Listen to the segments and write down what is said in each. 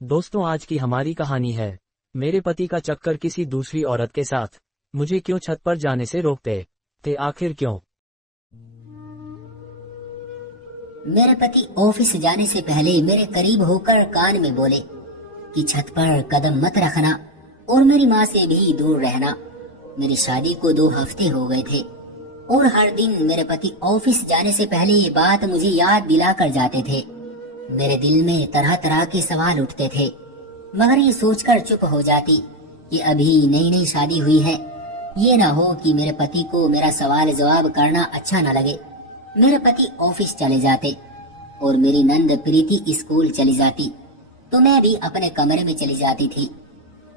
दोस्तों, आज की हमारी कहानी है मेरे पति का चक्कर किसी दूसरी औरत के साथ। मुझे क्यों छत पर जाने से रोकते थे, आखिर क्यों? मेरे पति ऑफिस जाने से पहले मेरे करीब होकर कान में बोले कि छत पर कदम मत रखना और मेरी माँ से भी दूर रहना। मेरी शादी को 2 हफ्ते हो गए थे और हर दिन मेरे पति ऑफिस जाने से पहले ये बात मुझे याद दिला कर जाते थे। मेरे दिल में तरह तरह के सवाल उठते थे, मगर ये सोचकर चुप हो जाती कि अभी नई नई शादी हुई है, ये ना हो कि मेरे पति को मेरा सवाल जवाब करना अच्छा न लगे। मेरे पति ऑफिस चले जाते और मेरी नंद प्रीति स्कूल चली जाती तो मैं भी अपने कमरे में चली जाती थी।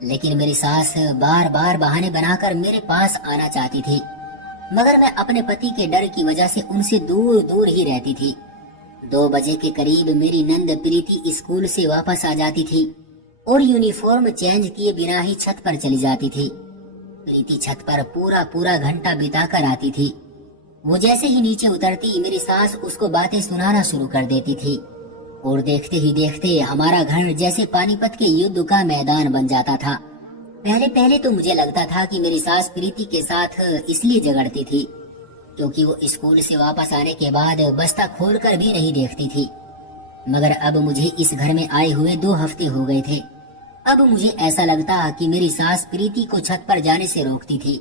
लेकिन मेरी सास बार बार बहाने बनाकर मेरे पास आना चाहती थी, मगर मैं अपने पति के डर की वजह से उनसे दूर दूर ही रहती थी। 2 बजे के करीब मेरी नंद प्रीति स्कूल से वापस आ जाती थी और यूनिफॉर्म चेंज किए बिना ही छत पर चली जाती थी। प्रीति छत पर पूरा पूरा घंटा बिताकर आती थी। वो जैसे ही नीचे उतरती, मेरी सास उसको बातें सुनाना शुरू कर देती थी और देखते ही देखते हमारा घर जैसे पानीपत के युद्ध का मैदान बन जाता था। पहले पहले तो मुझे लगता था कि मेरी सास प्रीति के साथ इसलिए झगड़ती थी क्योंकि वो स्कूल से वापस आने के बाद बस्ता खोलकर भी नहीं देखती थी। मगर अब मुझे इस घर में आए हुए 2 हफ्ते हो गए थे। अब मुझे ऐसा लगता कि मेरी सास प्रीति को छत पर जाने से रोकती थी,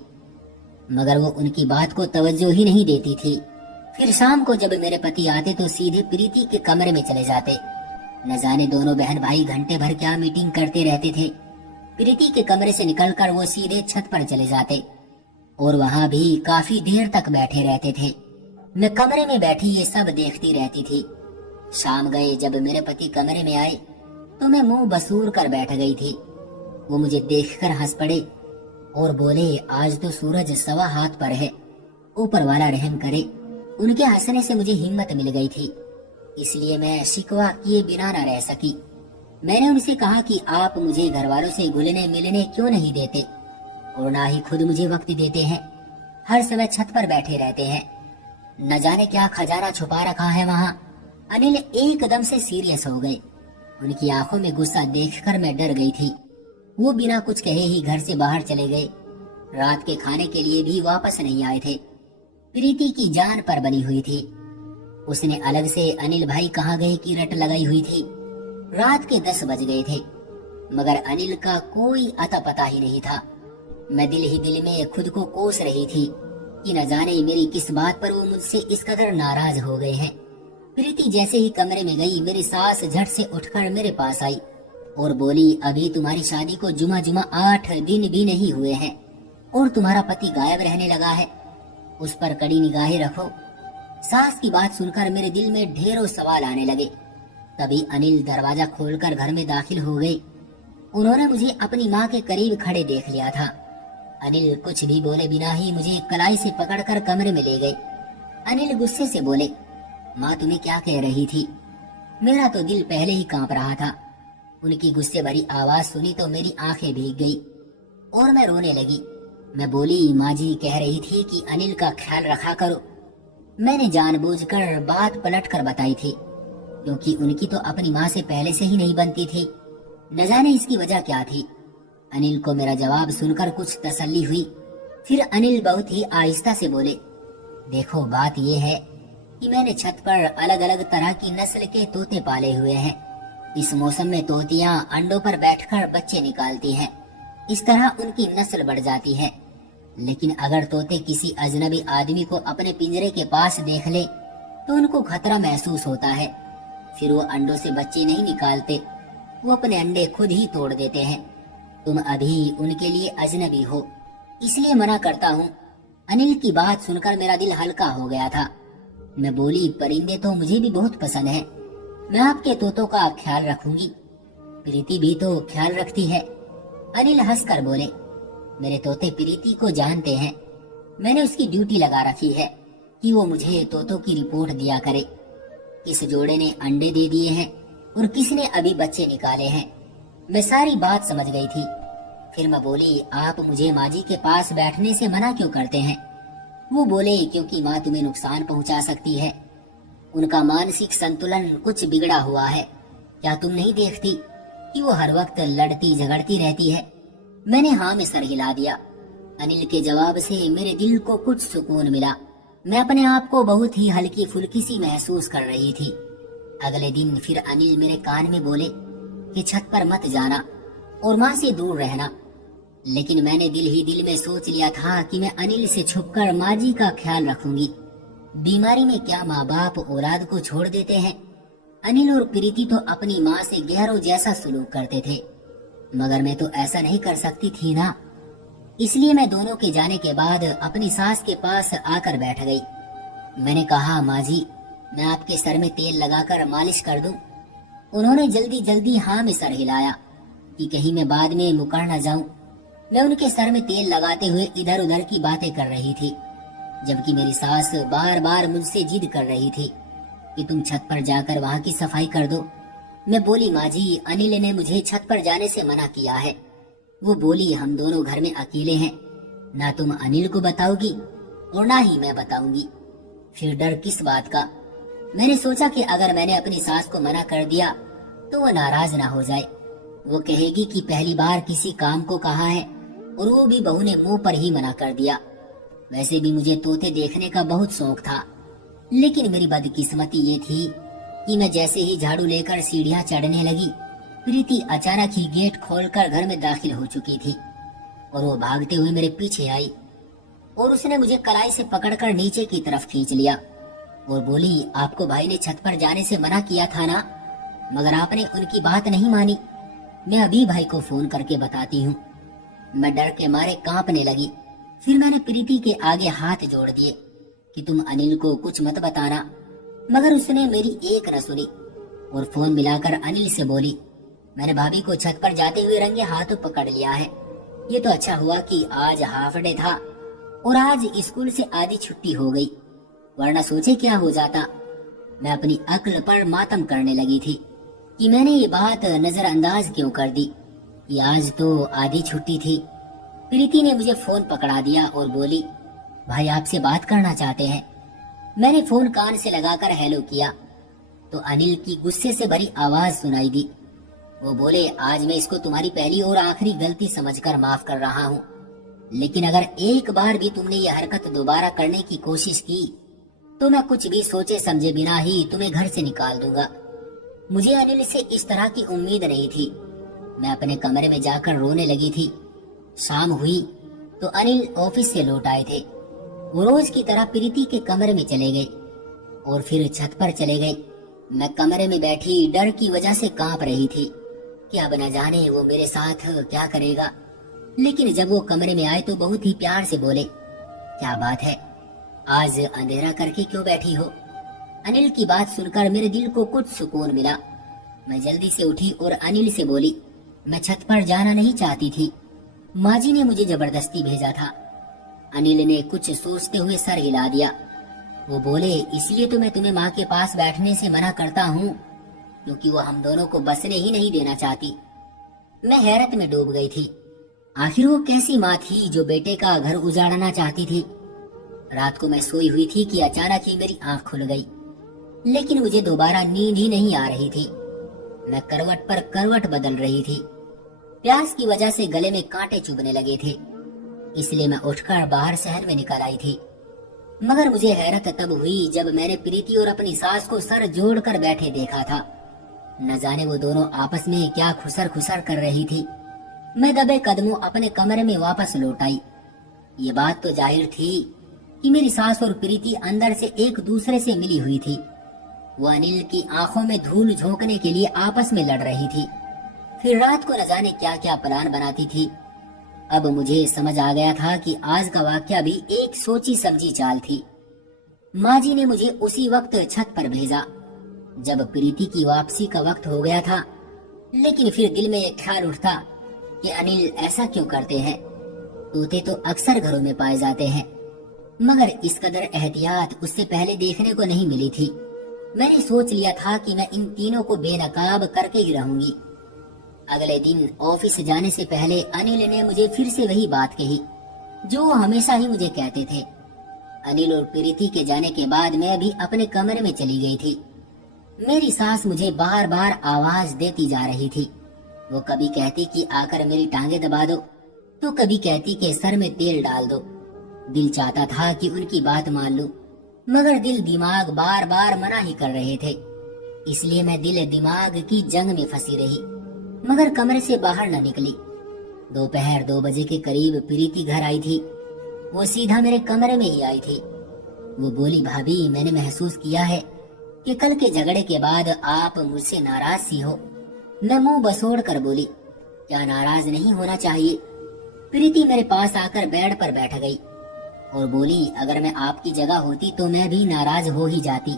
मगर वो उनकी बात को तवज्जो ही नहीं देती थी। फिर शाम को जब मेरे पति आते तो सीधे प्रीति के कमरे में चले जाते। न जाने दोनों बहन भाई घंटे भर क्या मीटिंग करते रहते थे। प्रीति के कमरे से निकलकर वो सीधे छत पर चले जाते और वहाँ भी काफी देर तक बैठे रहते थे। मैं कमरे में बैठी ये सब देखती रहती थी। शाम गए, जब मेरे पति कमरे में आए तो मैं मुंह बसूर कर बैठ गई थी। वो मुझे देखकर हंस पड़े और बोले, आज तो सूरज 1.25 हाथ पर है, ऊपर वाला रहम करे। उनके हंसने से मुझे हिम्मत मिल गई थी, इसलिए मैं शिकवा किए बिना न रह सकी। मैंने उनसे कहा कि आप मुझे घर वालों से घुलने मिलने क्यों नहीं देते और ना ही खुद मुझे वक्त देते हैं। हर समय छत पर बैठे रहते हैं, न जाने क्या खजाना छुपा रखा है वहाँ। अनिल एकदम से सीरियस हो गए। उनकी आंखों में गुस्सा देखकर मैं डर गई थी। वो बिना कुछ कहे ही घर से बाहर चले गए। रात के खाने के लिए भी वापस नहीं आए थे। प्रीति की जान पर बनी हुई थी। उसने अलग से अनिल भाई कहाँ गए की रट लगाई हुई थी। रात के 10 बज गए थे, मगर अनिल का कोई अता पता ही नहीं था। मैं दिल ही दिल में खुद को कोस रही थी कि न जाने मेरी किस बात पर वो मुझसे इस कदर नाराज हो गए हैं। प्रीति जैसे ही कमरे में गई, मेरी सास झट से उठकर मेरे पास आई और बोली, अभी तुम्हारी शादी को जुमा 8 दिन भी नहीं हुए हैं और तुम्हारा पति गायब रहने लगा है, उस पर कड़ी निगाहें रखो। सास की बात सुनकर मेरे दिल में ढेरों सवाल आने लगे। तभी अनिल दरवाजा खोलकर घर में दाखिल हो गए। उन्होंने मुझे अपनी माँ के करीब खड़े देख लिया था। अनिल कुछ भी बोले बिना ही मुझे कलाई से पकड़कर कमरे में ले गए। अनिल गुस्से से बोले, माँ तुम्हें क्या कह रही थी? मेरा तो दिल पहले ही कांप रहा था। उनकी गुस्से भरी आवाज सुनी तो मेरी आंखें भीग गई और मैं रोने लगी। मैं बोली, माँ जी कह रही थी कि अनिल का ख्याल रखा करो। मैंने जानबूझकर बात पलटकर बताई थी, क्योंकि उनकी तो अपनी माँ से पहले से ही नहीं बनती थी। न जाने इसकी वजह क्या थी। अनिल को मेरा जवाब सुनकर कुछ तसल्ली हुई। फिर अनिल बहुत ही आहिस्ता से बोले, देखो बात ये है कि मैंने छत पर अलग अलग तरह की नस्ल के तोते पाले हुए हैं। इस मौसम में तोतियां अंडों पर बैठकर बच्चे निकालती हैं, इस तरह उनकी नस्ल बढ़ जाती है। लेकिन अगर तोते किसी अजनबी आदमी को अपने पिंजरे के पास देख ले तो उनको खतरा महसूस होता है। फिर वो अंडों से बच्चे नहीं निकालते, वो अपने अंडे खुद ही तोड़ देते हैं। तुम अभी उनके लिए अजनबी हो, इसलिए मना करता हूँ। अनिल की बात सुनकर मेरा दिल हल्का हो गया था। मैं बोली, परिंदे तो मुझे भी बहुत पसंद है, मैं आपके तोतों का ख्याल रखूंगी। प्रीति भी तो ख्याल रखती है। अनिल हंसकर बोले, मेरे तोते प्रीति को जानते हैं। मैंने उसकी ड्यूटी लगा रखी है कि वो मुझे तोतों की रिपोर्ट दिया करे, किस जोड़े ने अंडे दे दिए हैं और किसने अभी बच्चे निकाले हैं। मैं सारी बात समझ गई थी। फिर मैं बोली, आप मुझे माँ जी के पास बैठने से मना क्यों करते हैं? वो बोले, क्योंकि माँ तुम्हें नुकसान पहुँचा सकती है। उनका मानसिक संतुलन कुछ बिगड़ा हुआ है, क्या तुम नहीं देखती? कि वो हर वक्त लड़ती झगड़ती रहती है। मैंने हाँ में सर हिला दिया। अनिल के जवाब से मेरे दिल को कुछ सुकून मिला। मैं अपने आप को बहुत ही हल्की फुल्की सी महसूस कर रही थी। अगले दिन फिर अनिल मेरे कान में बोले कि छत पर मत जाना और माँ से दूर रहना। लेकिन मैंने दिल ही दिल में सोच लिया था कि मैं अनिल से छुपकर माँ जी का ख्याल रखूंगी। बीमारी में क्या माँ बाप औलाद को छोड़ देते हैं। अनिल और प्रीति तो अपनी माँ से गैरों जैसा सलूक करते थे, मगर मैं तो ऐसा नहीं कर सकती थी ना। इसलिए मैं दोनों के जाने के बाद अपनी सास के पास आकर बैठ गई। मैंने कहा, माँ जी, मैं आपके सर में तेल लगाकर मालिश कर दूं? उन्होंने जल्दी जल्दी हाँ में सर हिलाया कि कहीं मैं बाद में मुकर न जाऊं। मैं उनके सर में तेल लगाते हुए इधर उधर की बातें कर रही थी, जबकि मेरी सास बार बार मुझसे जिद कर रही थी कि तुम छत पर जाकर वहाँ की सफाई कर दो। मैं बोली, माँ जी, अनिल ने मुझे छत पर जाने से मना किया है। वो बोली, हम दोनों घर में अकेले हैं, ना तुम अनिल को बताओगी और ना ही मैं बताऊंगी, फिर डर किस बात का। मैंने सोचा कि अगर मैंने अपनी सास को मना कर दिया तो वो नाराज ना हो जाए। वो कहेगी कि पहली बार किसी काम को कहा है और वो भी बहू ने मुंह पर ही मना कर दिया। वैसे भी मुझे तोते देखने का बहुत शौक था, लेकिन मेरी बदकिस्मती ये थी कि मैं जैसे ही झाड़ू लेकर सीढ़ियां चढ़ने लगी, प्रीति अचानक ही गेट खोलकर घर में दाखिल हो चुकी थी और वो भागते हुए मेरे पीछे आई और उसने मुझे कलाई से पकड़कर नीचे की तरफ खींच लिया और बोली, आपको भाई ने छत पर जाने से मना किया था ना, मगर आपने उनकी बात नहीं मानी। मैं अभी भाई को फोन करके बताती हूँ। मैं डर के मारे कांपने लगी। फिर मैंने प्रीति के आगे हाथ जोड़ दिए कि तुम अनिल को कुछ मत बताना, मगर उसने मेरी एक न सुनी और फोन मिलाकर अनिल से बोली, मैंने भाभी को छत पर जाते हुए रंगे हाथ पकड़ लिया है। ये तो अच्छा हुआ कि आज हाफ डे था और आज स्कूल से आधी छुट्टी हो गई, वरना सोचे क्या हो जाता। मैं अपनी अक्ल पर मातम करने लगी थी कि मैंने ये बात नजरअंदाज क्यों कर दी कि आज तो आधी छुट्टी थी। प्रीति ने मुझे फोन पकड़ा दिया और बोली, भाई आपसे बात करना चाहते हैं। मैंने फोन कान से लगाकर हेलो किया तो अनिल की गुस्से से भरी आवाज सुनाई दी। वो बोले, आज मैं इसको तुम्हारी पहली और आखिरी गलती समझकर माफ कर रहा हूँ, लेकिन अगर एक बार भी तुमने ये हरकत दोबारा करने की कोशिश की तो मैं कुछ भी सोचे समझे बिना ही तुम्हें घर से निकाल दूंगा। मुझे अनिल से इस तरह की उम्मीद नहीं थी। मैं अपने कमरे में जाकर रोने लगी थी। शाम हुई तो अनिल ऑफिस से लौट आए थे। वो रोज की तरह प्रीति के कमरे में चले गए और फिर छत पर चले गए। मैं कमरे में बैठी डर की वजह से कांप रही थी कि अब न जाने वो मेरे साथ क्या करेगा। लेकिन जब वो कमरे में आए तो बहुत ही प्यार से बोले, क्या बात है, आज अंधेरा करके क्यों बैठी हो? अनिल की बात सुनकर मेरे दिल को कुछ सुकून मिला। मैं जल्दी से उठी और अनिल से बोली, मैं छत पर जाना नहीं चाहती थी, माँ जी ने मुझे जबरदस्ती भेजा था। अनिल ने कुछ सोचते हुए सर हिला दिया। वो बोले, इसलिए तो मैं तुम्हें माँ के पास बैठने से मना करता हूँ, क्योंकि वो हम दोनों को बसने ही नहीं देना चाहती। मैं हैरत में डूब गई थी। आखिर वो कैसी माँ थी जो बेटे का घर उजाड़ना चाहती थी। रात को मैं सोई हुई थी कि अचानक ही मेरी आंख खुल गई, लेकिन मुझे दोबारा नींद ही नहीं आ रही थी। मैं करवट पर करवट बदल रही थी। प्यास की वजह से गले में कांटे चुभने लगे थे, इसलिए मैं उठकर बाहर शहर में निकल आई थी। मगर मुझे हैरत तब हुई जब मैंने प्रीति और अपनी सास को सर जोड़कर बैठे देखा था। न जाने वो दोनों आपस में क्या खुसर खुसर कर रही थी। मैं दबे कदमों अपने कमरे में वापस लौट आई। ये बात तो जाहिर थी कि मेरी सास और प्रीति अंदर से एक दूसरे से मिली हुई थी। वो अनिल की आंखों में धूल झोंकने के लिए आपस में लड़ रही थी, फिर रात को न जाने क्या क्या प्लान बनाती थी। अब मुझे समझ आ गया था कि आज का वाकया भी एक सोची समझी चाल थी। माँ जी ने मुझे उसी वक्त छत पर भेजा जब प्रीति की वापसी का वक्त हो गया था। लेकिन फिर दिल में एक ख्याल उठता कि अनिल ऐसा क्यों करते हैं। तोते तो अक्सर घरों में पाए जाते हैं, मगर इस कदर एहतियात उससे पहले देखने को नहीं मिली थी। मैंने सोच लिया था कि मैं इन तीनों को बेनकाब करके ही रहूंगी। अगले दिन ऑफिस जाने से पहले अनिल ने मुझे फिर से वही बात कही जो वो हमेशा ही मुझे कहते थे। अनिल और प्रीति के जाने के बाद मैं भी अपने कमरे में चली गई थी। मेरी सास मुझे बार बार आवाज देती जा रही थी वो कभी कहती कि आकर मेरी टांगे दबा दो, तो कभी कहती कि सर में तेल डाल दो। दिल चाहता था कि उनकी बात मान लूं, मगर दिल दिमाग बार बार मना ही कर रहे थे। इसलिए मैं दिल दिमाग की जंग में फंसी रही, मगर कमरे से बाहर न निकली। दोपहर 2 बजे के करीब प्रीति घर आई थी। वो सीधा मेरे कमरे में ही आई थी। वो बोली, भाभी, मैंने महसूस किया है कि कल के झगड़े के बाद आप मुझसे नाराज सी हो। मैं मुंह बसोड़ कर बोली, क्या नाराज नहीं होना चाहिए। प्रीति मेरे पास आकर बेड पर बैठ गई और बोली, अगर मैं आपकी जगह होती तो मैं भी नाराज हो ही जाती,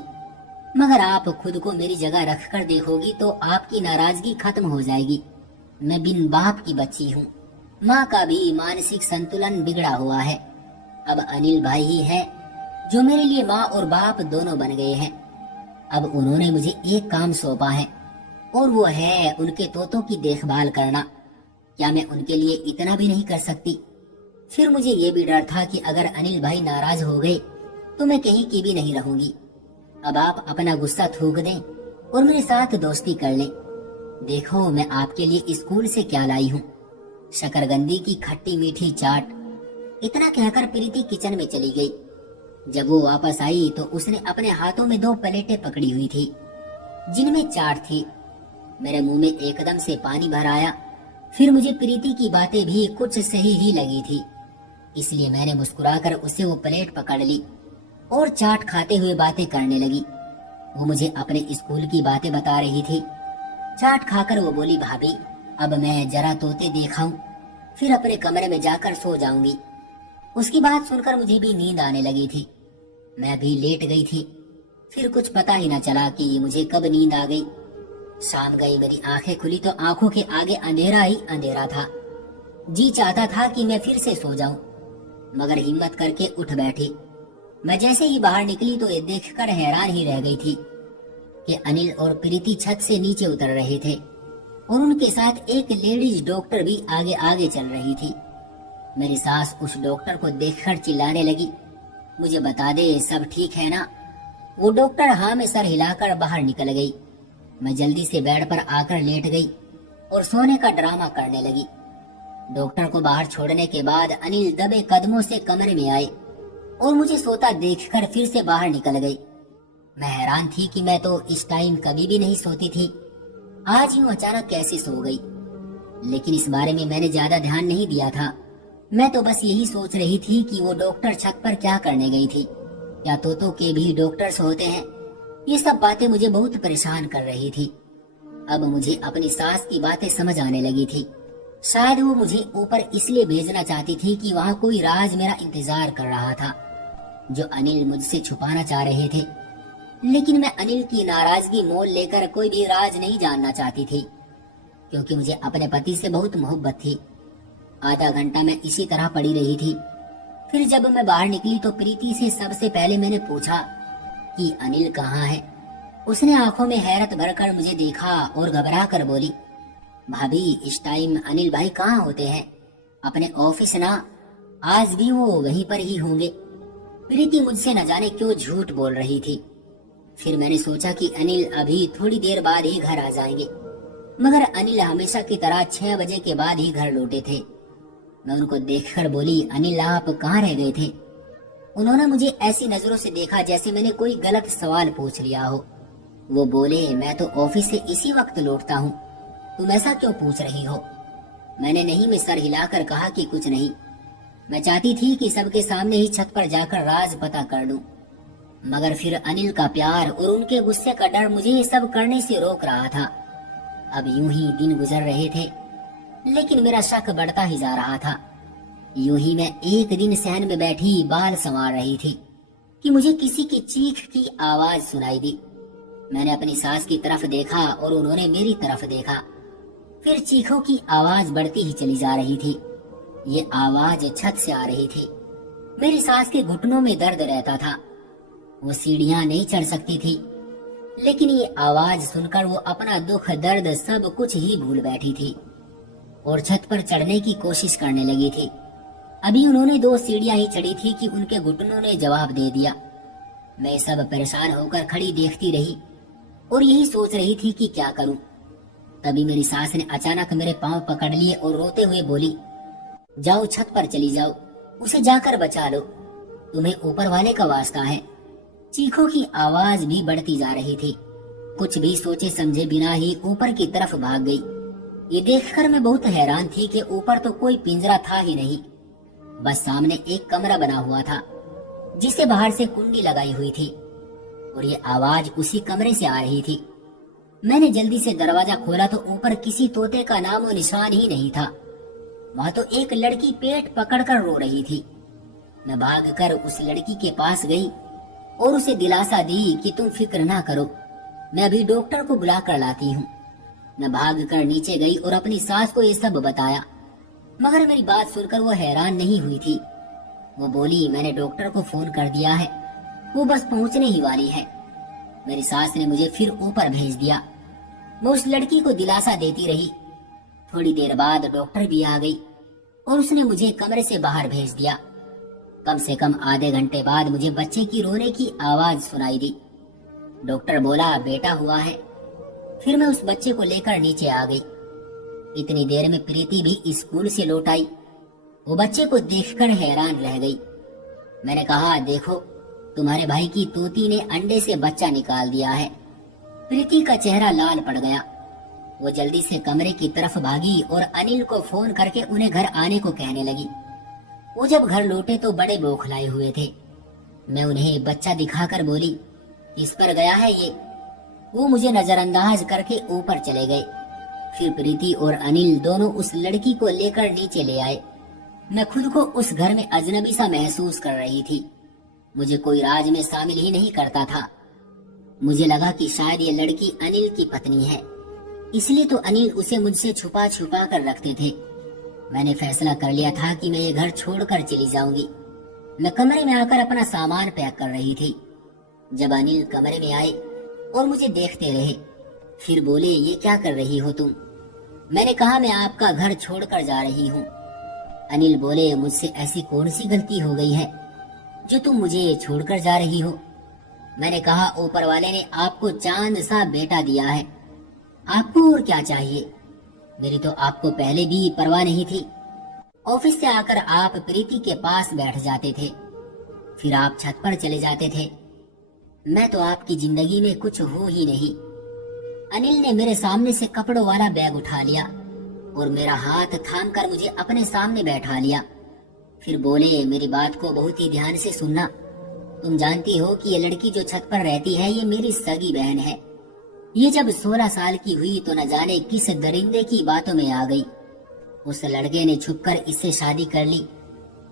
मगर आप खुद को मेरी जगह रख कर देखोगी तो आपकी नाराजगी खत्म हो जाएगी। मैं बिन बाप की बच्ची हूँ। माँ का भी मानसिक संतुलन बिगड़ा हुआ है। अब अनिल भाई ही है जो मेरे लिए माँ और बाप दोनों बन गए हैं। अब उन्होंने मुझे एक काम सौंपा है और वो है उनके तोतों की देखभाल करना। क्या मैं उनके लिए इतना भी नहीं कर सकती? फिर मुझे ये भी डर था कि अगर अनिल भाई नाराज हो गए तो मैं कहीं की भी नहीं रहूंगी। अब आप अपना गुस्सा थूक दें और मेरे साथ दोस्ती कर लें। देखो, मैं आपके लिए स्कूल से क्या लाई हूँ, शकरगंदी की खट्टी मीठी चाट। इतना कहकर प्रीति किचन में चली गई। जब वो वापस आई तो उसने अपने हाथों में 2 प्लेटें पकड़ी हुई थी जिनमें चाट थी। मेरे मुंह में एकदम से पानी भर आया। फिर मुझे प्रीति की बातें भी कुछ सही ही लगी थी, इसलिए मैंने मुस्कुराकर उससे वो प्लेट पकड़ ली और चाट खाते हुए बातें करने लगी। वो मुझे अपने स्कूल की बातें बता रही थी। चाट खाकर वो बोली, भाभी, अब मैं जरा तोते देखाऊं, फिर अपने कमरे में जाकर सो जाऊंगी। उसकी बात सुनकर मुझे भी नींद आने लगी थी। मैं भी लेट गई थी। फिर कुछ पता ही ना चला कि मुझे कब नींद आ गई। शाम गई, मेरी आंखें खुली तो आंखों के आगे अंधेरा ही अंधेरा था। जी चाहता था कि मैं फिर से सो जाऊं, मगर हिम्मत करके उठ बैठी। मैं जैसे ही बाहर निकली तो ये देखकर हैरान ही रह गई थी कि अनिल और प्रीति छत से नीचे उतर रहे थे और उनके साथ एक लेडीज डॉक्टर भी आगे आगे चल रही थी। मेरी सास उस डॉक्टर को देखकर चिल्लाने लगी, मुझे बता दे, सब ठीक है ना? वो डॉक्टर हाँ में सर हिलाकर बाहर निकल गई। मैं जल्दी से बेड पर आकर लेट गई और सोने का ड्रामा करने लगी। डॉक्टर को बाहर छोड़ने के बाद अनिल दबे कदमों से कमरे में आए और मुझे सोता देखकर फिर से बाहर निकल गई। मैं हैरान थी कि मैं तो इस टाइम कभी भी नहीं सोती थी, आज यूं अचानक कैसे सो गई। लेकिन इस बारे में मैंने ज्यादा ध्यान नहीं दिया था। मैं तो बस यही सोच रही थी कि वो डॉक्टर छत पर क्या करने गई थी। क्या तोतों के भी डॉक्टर्स होते हैं? ये सब बातें मुझे बहुत परेशान कर रही थी। अब मुझे अपनी सास की बातें समझ आने लगी थी। शायद वो मुझे ऊपर इसलिए भेजना चाहती थी कि वहाँ कोई राज मेरा इंतजार कर रहा था जो अनिल मुझसे छुपाना चाह रहे थे। लेकिन मैं अनिल की नाराजगी मोल लेकर कोई भी राज नहीं जानना चाहती थी, क्योंकि मुझे अपने पति से बहुत मोहब्बत थी। आधा घंटा मैं इसी तरह पड़ी रही थी। फिर जब मैं बाहर निकली तो प्रीति से सबसे पहले मैंने पूछा कि अनिल कहाँ है। उसने आंखों में हैरत भरकर मुझे देखा और घबरा कर बोली, भाभी, इस टाइम अनिल भाई कहाँ होते हैं? अपने ऑफिस ना? आज भी वो वहीं पर ही होंगे। प्रीति मुझसे न जाने क्यों झूठ बोल रही थी। फिर मैंने सोचा कि अनिल अभी थोड़ी देर बाद ही घर आ जाएंगे, मगर अनिल हमेशा की तरह 6 बजे के बाद ही घर लौटे थे। मैं उनको देखकर बोली, अनिल, आप कहाँ रह गए थे? उन्होंने मुझे ऐसी नजरों से देखा जैसे मैंने कोई गलत सवाल पूछ लिया हो। वो बोले, मैं तो ऑफिस से इसी वक्त लौटता हूँ, तुम ऐसा क्यों पूछ रही हो? मैंने नहीं में सर हिलाकर कहा कि कुछ नहीं। मैं चाहती थी कि सबके सामने ही छत पर जाकर राज पता कर लूं, मगर फिर अनिल का प्यार और उनके गुस्से का डर मुझे ये सब करने से रोक रहा था। अब यूं ही दिन गुजर रहे थे, लेकिन मेरा शक बढ़ता ही जा रहा था। यूं ही मैं एक दिन सहन में बैठी बाल संवार रही थी कि मुझे किसी की चीख की आवाज सुनाई दी। मैंने अपनी सास की तरफ देखा और उन्होंने मेरी तरफ देखा। फिर चीखों की आवाज बढ़ती ही चली जा रही थी। ये आवाज छत से आ रही थी। मेरी सास के घुटनों में दर्द रहता था। वो सीढ़ियां नहीं चढ़ सकती थी, लेकिन ये आवाज सुनकर वो अपना दुख दर्द सब कुछ ही भूल बैठी थी और छत पर चढ़ने की कोशिश करने लगी थी। अभी उन्होंने 2 सीढ़ियां ही चढ़ी थी कि उनके घुटनों ने जवाब दे दिया। मैं सब परेशान होकर खड़ी देखती रही और यही सोच रही थी कि क्या करूं। तभी मेरी सास ने अचानक मेरे पांव पकड़ लिए और रोते हुए बोली, जाओ छत पर चली जाओ, उसे जाकर बचा लो, तुम्हें ऊपर वाले का वास्ता है। चीखों की आवाज भी बढ़ती जा रही थी। कुछ भी सोचे समझे बिना ही ऊपर की तरफ भाग गई। ये देखकर मैं बहुत हैरान थी कि ऊपर तो कोई पिंजरा था ही नहीं, बस सामने एक कमरा बना हुआ था जिसे बाहर से कुंडी लगाई हुई थी और ये आवाज उसी कमरे से आ रही थी। मैंने जल्दी से दरवाजा खोला तो ऊपर किसी तोते का नामो निशान ही नहीं था। वहां तो एक लड़की पेट पकड़कर रो रही थी। मैं भागकर उस लड़की के पास गई और उसे दिलासा दी कि तुम फिक्र ना करो, मैं अभी डॉक्टर को बुला कर लाती हूँ। मैं भागकर नीचे गई और अपनी सास को ये सब बताया, मगर मेरी बात सुनकर वो हैरान नहीं हुई थी। वो बोली, मैंने डॉक्टर को फोन कर दिया है, वो बस पहुंचने ही वाली है। मेरी सास ने मुझे फिर ऊपर भेज दिया। मैं उस लड़की को दिलासा देती रही। थोड़ी देर बाद डॉक्टर भी आ गई और उसने मुझे कमरे से बाहर भेज दिया। कम से कम आधे घंटे बाद मुझे बच्चे की रोने की आवाज सुनाई दी। डॉक्टर बोला, बेटा हुआ है। फिर मैं उस बच्चे को लेकर नीचे आ गई। इतनी देर में प्रीति भी स्कूल से लौट आई। वो बच्चे को देखकर हैरान रह गई। मैंने कहा, देखो तुम्हारे भाई की तोती ने अंडे से बच्चा निकाल दिया है। प्रीति का चेहरा लाल पड़ गया। वो जल्दी से कमरे की तरफ भागी और अनिल को फोन करके उन्हें घर आने को कहने लगी। वो जब घर लौटे तो बड़े बौखलाए हुए थे। मैं उन्हें बच्चा दिखाकर बोली, किस पर गया है ये? वो मुझे नजरअंदाज करके ऊपर चले गए। फिर प्रीति और अनिल दोनों उस लड़की को लेकर नीचे ले आए। मैं खुद को उस घर में अजनबी सा महसूस कर रही थी। मुझे कोई राज में शामिल ही नहीं करता था। मुझे लगा कि शायद ये लड़की अनिल की पत्नी है, इसलिए तो अनिल उसे मुझसे छुपा छुपा कर रखते थे। मैंने फैसला कर लिया था कि मैं ये घर छोड़कर चली जाऊंगी। मैं कमरे में आकर अपना सामान पैक कर रही थी जब अनिल कमरे में आए और मुझे देखते रहे। फिर बोले, ये क्या कर रही हो तुम? मैंने कहा, मैं आपका घर छोड़कर जा रही हूँ। अनिल बोले, मुझसे ऐसी कौन सी गलती हो गई है जो तुम मुझे छोड़कर जा रही हो? मैंने कहा, ऊपर वाले ने आपको चांद सा बेटा दिया है, आपको और क्या चाहिए? मेरी तो आपको पहले भी परवाह नहीं थी। ऑफिस से आकर आप प्रीति के पास बैठ जाते थे, फिर आप छत पर चले जाते थे। मैं तो आपकी जिंदगी में कुछ हो ही नहीं। अनिल ने मेरे सामने से कपड़ों वाला बैग उठा लिया और मेरा हाथ थामकर मुझे अपने सामने बैठा लिया। फिर बोले, मेरी बात को बहुत ही ध्यान से सुनना। तुम जानती हो कि ये लड़की जो छत पर रहती है ये मेरी सगी बहन है। ये जब 16 साल की हुई तो न जाने किस दरिंदे की बातों में आ गई। उस लड़के ने छुपकर इससे शादी कर ली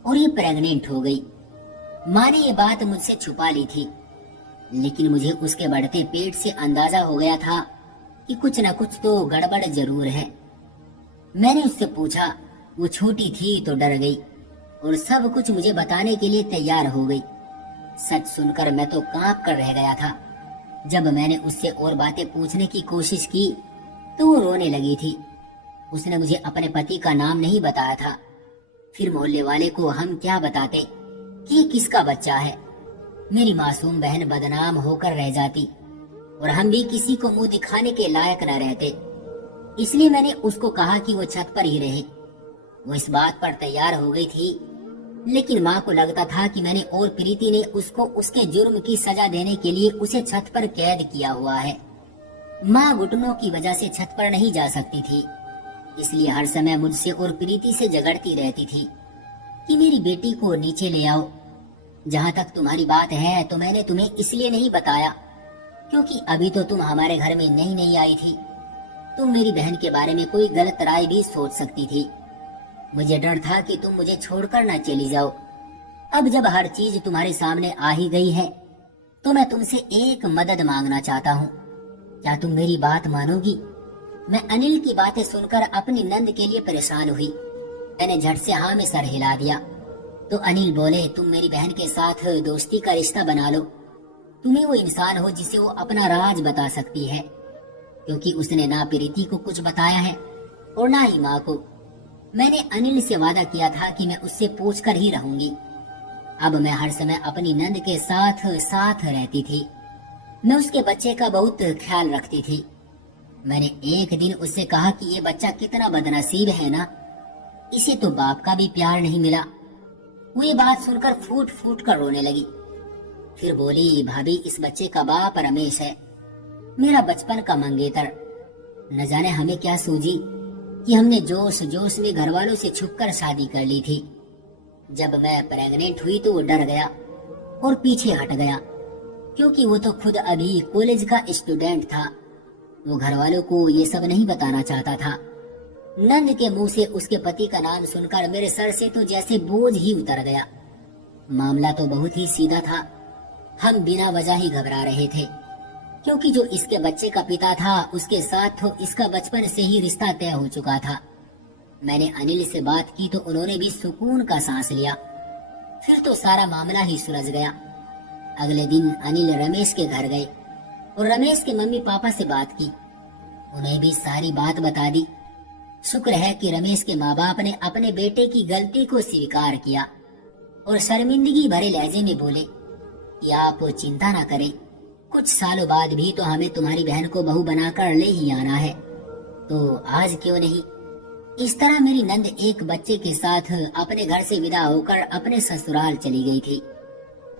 और ये प्रेग्नेंट हो गई। माँ ने ये बात मुझसे छुपा ली थी, लेकिन मुझे उसके बढ़ते पेट से अंदाजा हो गया था कि कुछ न कुछ तो गड़बड़ जरूर है। मैंने उससे पूछा, वो छोटी थी तो डर गई और सब कुछ मुझे बताने के लिए तैयार हो गई। सच सुनकर मैं तो कांप कर रह गया था। जब मैंने उससे और बातें पूछने की कोशिश की तो वो रोने लगी थी। उसने मुझे अपने पति का नाम नहीं बताया था। फिर मोहल्ले वाले को हम क्या बताते कि ये किसका बच्चा है? मेरी मासूम बहन बदनाम होकर रह जाती और हम भी किसी को मुंह दिखाने के लायक न रहते। इसलिए मैंने उसको कहा कि वो छत पर ही रहे। वो इस बात पर तैयार हो गई थी, लेकिन माँ को लगता था कि मैंने और प्रीति ने उसको उसके जुर्म की सजा देने के लिए उसे छत पर कैद किया हुआ है। माँ घुटनों की वजह से छत पर नहीं जा सकती थी, इसलिए हर समय मुझसे और प्रीति से झगड़ती रहती थी कि मेरी बेटी को नीचे ले आओ। जहाँ तक तुम्हारी बात है तो मैंने तुम्हें इसलिए नहीं बताया क्योंकि अभी तो तुम हमारे घर में नई नई आई थी। तुम मेरी बहन के बारे में कोई गलत राय भी सोच सकती थी। मुझे डर था कि तुम मुझे छोड़कर ना चली जाओ। अब जब हर चीज तुम्हारे सामने आ ही गई है तो मैं तुमसे एक मदद मांगना चाहता हूँ। क्या तुम मेरी बात मानोगी? मैं अनिल की बातें सुनकर अपनी नंद के लिए परेशान हुई। मैंने झट से हाँ में सर हिला दिया तो अनिल बोले, तुम मेरी बहन के साथ दोस्ती का रिश्ता बना लो। तुम ही वो इंसान हो जिसे वो अपना राज बता सकती है, क्योंकि उसने ना प्रीति को कुछ बताया है और ना ही माँ को। मैंने अनिल से वादा किया था कि मैं उससे पूछकर ही रहूंगी। अब मैं हर समय अपनी नंद के साथ साथ रहती थी। मैं उसके बच्चे का बहुत ख्याल रखती थी। मैंने एक दिन उससे कहा कि ये बच्चा कितना बदनसीब है ना, इसे तो बाप का भी प्यार नहीं मिला। वो ये बात सुनकर फूट फूट कर रोने लगी। फिर बोली, भाभी इस बच्चे का बाप रमेश है, मेरा बचपन का मंगेतर। न जाने हमें क्या सूझी कि हमने जोश जोश में घर वालों से छुपकर शादी कर ली थी। जब मैं प्रेग्नेंट हुई तो वो डर गया और पीछे हट गया, क्योंकि वो तो खुद अभी कॉलेज का स्टूडेंट था। वो घर वालों को ये सब नहीं बताना चाहता था। नंद के मुंह से उसके पति का नाम सुनकर मेरे सर से तो जैसे बोझ ही उतर गया। मामला तो बहुत ही सीधा था। हम बिना वजह ही घबरा रहे थे, क्योंकि जो इसके बच्चे का पिता था उसके साथ तो इसका बचपन से ही रिश्ता तय हो चुका था। मैंने अनिल से बात की तो उन्होंने भी सुकून का सांस लिया। फिर तो सारा मामला ही सुलझ गया। अगले दिन अनिल रमेश के घर गए और रमेश के मम्मी पापा से बात की। उन्हें भी सारी बात बता दी। शुक्र है कि रमेश के माँ बाप ने अपने बेटे की गलती को स्वीकार किया और शर्मिंदगी भरे लहजे में बोले कि आप चिंता ना करें, कुछ सालों बाद भी तो हमें तुम्हारी बहन को बहू बनाकर ले ही आना है, तो आज क्यों नहीं। इस तरह मेरी नंद एक बच्चे के साथ अपने घर से विदा होकर अपने ससुराल चली गई थी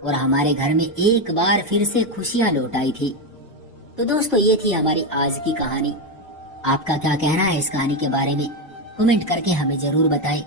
और हमारे घर में एक बार फिर से खुशियां लौट आई थी। तो दोस्तों, ये थी हमारी आज की कहानी। आपका क्या कहना है इस कहानी के बारे में? कमेंट करके हमें जरूर बताएं।